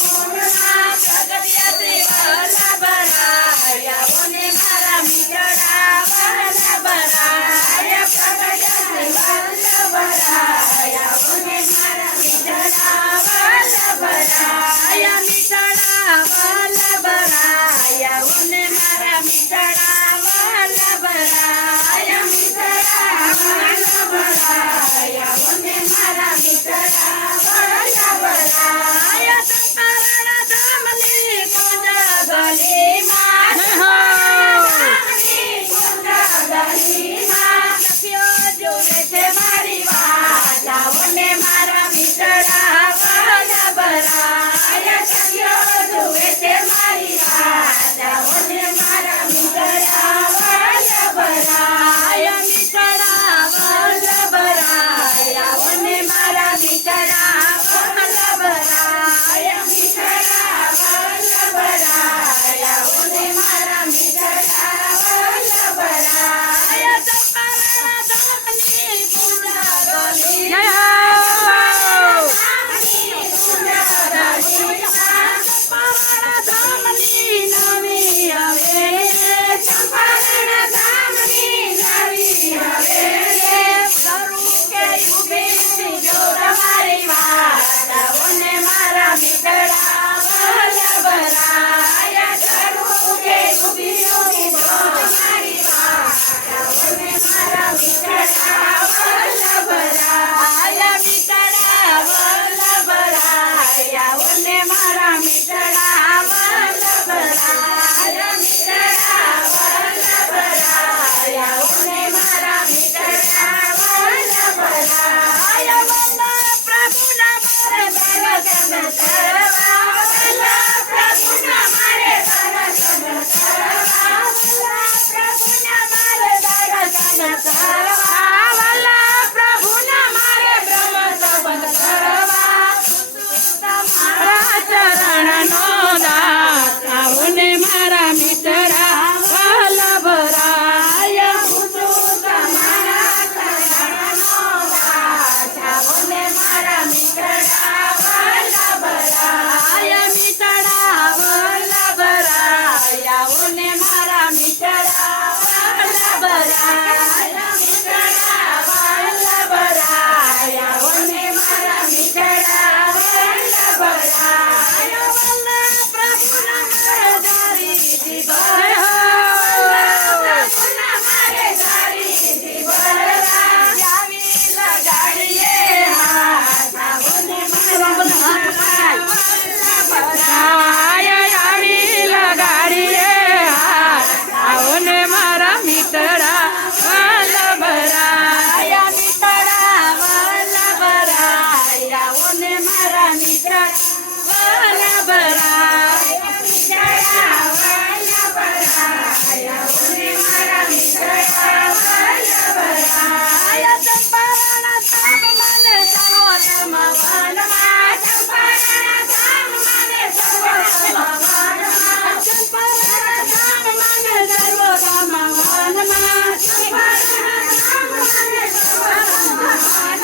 કુંડમાં પ્રગટ્યા શ્રી વલ્લભરાય. ઓને મારા મીઠડા વલ્લભરાય. પ્રગટ્યા શ્રી વલ્લભરાય. ઓને મારા મીઠડા વલ્લભરાય. મીઠડા વલ્લભરાય. ઓને મારા મીઠડા વલ્લભરાય. મીઠડા વલ્લભરાય. ઓને મારા મીઠડા વલ્લભરાય. ચંપારણ ધામની કુંજ ગલીમાં, ધામની કુંજ ગલીમાં સખીઓ જુએ છે મારી વાત. ઓને મારા મીઠડા વલ્લભરાય. સખીઓ જુએ છે મારી વાત. ઓને મારા મીઠડા વલ્લભરાય. મીઠડા વલ્લભરાય. ઓને મારા મીઠડા વલ્લભરાય. મીઠડા વલ્લભરાય. ઓને મારા મીઠડા વલ્લભરાય. ચંપારણ ધામની કુંજ ગલીમાં, ચંપારણ ધામની નવી હવેલી. ચંપારણ ધામની નવી હવેલી. કરું કે ઊભી જો તમારી વાત. ઓને મારા મીઠડા વલ્લભરાય. કરું કે ઊભી જો તમારી વાત. ઓને મારા મીઠડા વલ્લભરાય. મીઠડા વલ્લભરાય. ઓને મારા મીઠડા વલ્લભરાય. મીઠડા વલ્લભરાય. ઓને મારા મીઠડા વલ્લભરાય. વલ્લભ પ્રભુના મારે દર્શન કરવા. વલ્લભ પ્રભુના મારે દર્શન કરવા. વલ્લભ પ્રભુના મારે દર્શન કરવા. વલ્લભ પ્રભુના મારે બ્રહ્મ સંબંધ કરવા. તમારા ચરણનો દાસ. ઓને મારા મીઠડા વલ્લભરાય. તમારા ચરણનો દાસ. ઓને મારા મીઠડા વલ્લભરાય. મીઠડા વલ્લભરાય. ઓને મારા મીઠડા વલ્લભરાય. મીઠડા વલ્લભરાય. ઓને મારા મીઠડા વલ્લભરાય. વલ્લભ પ્રભુના મારે ધારી જીવન. પ્રભુના મારે ધારી જીવન. આવી લગાડીએ હાથ. ઓને મારા વલ્લભરાય. આવી લગાડીએ હાથ. ઓને મારા મીઠડા વલ્લભરાય. મીઠડા વલ્લભરાય. ઓને મારા મીઠડા વલ્લભરાય. મીઠડા વલ્લભરાય. ઓને મારા મીઠડા વલ્લભરાય. ચંપારણ ધામ મને સર્વોત્તમ વનમાં. ચંપારણ ધામ મને સર્વોત્તમ વનમાં. ચંપારણ ધામ મને સર્વોત્તમ વનમાં. ચંપારણ ધામ મને સર્વોત્તમ વનમાં.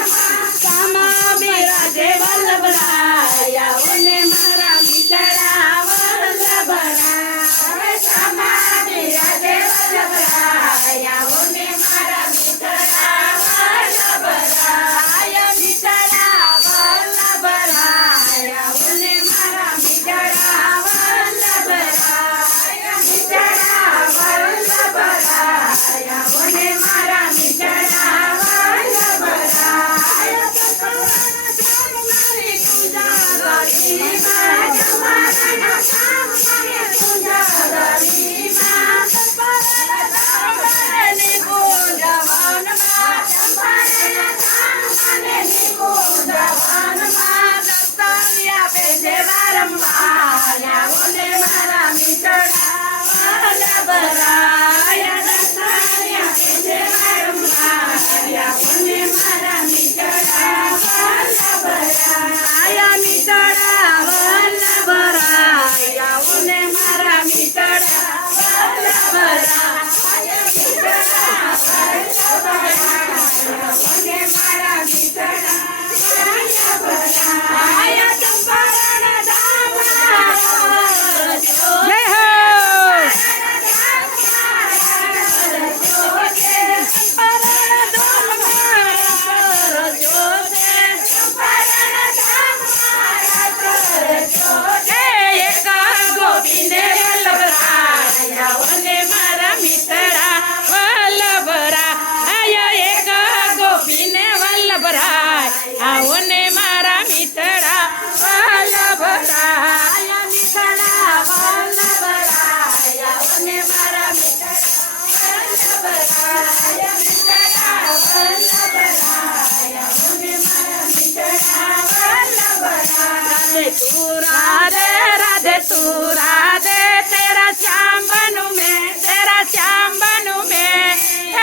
સામા બિરાજે વલ્લભરાય. ઓને મારા મીઠડા વલ્લભરાય. સામા બિરાજે વલ્લભરાય. ઓને મારા મીઠડા વલ્લભરાય. મીઠડા વલ્લભરાય. ઓને મારા મીઠડા વલ્લભરાય. મીઠડા વલ્લભરાય. ઓને મારા મીઠડા વલ્લભરાય. ચંપારણ ધામ મારી કુંજ ગલીમાં. ચંપારણ ધામ મારી કુંજ ગલીમાં. ચંપારણ ધામ મારી કુંજ વનમાં. ચંપારણ ધામ મારી કુંજ વનમાં. દર્શન આપે છે વારંવાર. ઓને મારા મીઠડા વલ્લભરાય. દર્શન આપે છે વારંવાર. ઓને મારા મીઠડા વલ્લભરાય. મીઠડા વલ્લભરાય. ઓને મારા મીઠડા વલ્લભરાય. મીઠડા વલ્લભરાય. ઓને મારા મીઠડા વલ્લભરાય. ચંપારણ ધામ વલ્લભરાય ઓને મારા મીઠડા વલ્લભરાય મીઠડા વલ્લભરાય ઓને મારા મીઠડા વલ્લભરાય राधे राधे तू राधे तेरा श्याम बनू मैं तेरा श्याम बनू मैं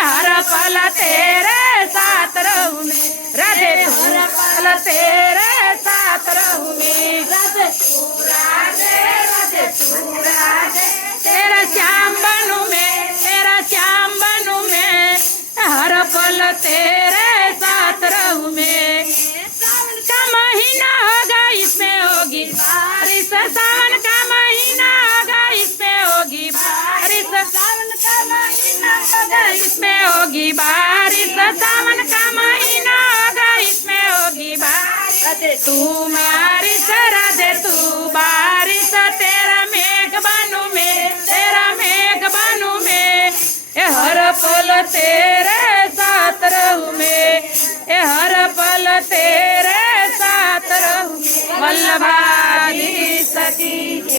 हर पल तेरे साथ रहूं मैं राधे हर पल तेरे साथ रहूं मैं રાધે તું રાધે રાધે તું રાધે तेरा श्याम बनू मैं तेरा श्याम बनू मैं हर पल तेरे साथ रहूं मैं सावन का महीना होगा इसमें होगी बारिश सावन का महीना होगा इसमें होगी बारिश सावन का महीना होगा इसमें होगी बारिश सावन का महीना होगा इसमें होगी बारिश तू बारिश राधे तू बारिश तेरा मेघ बनू मैं तेरा मेघ बनू मैं हर पल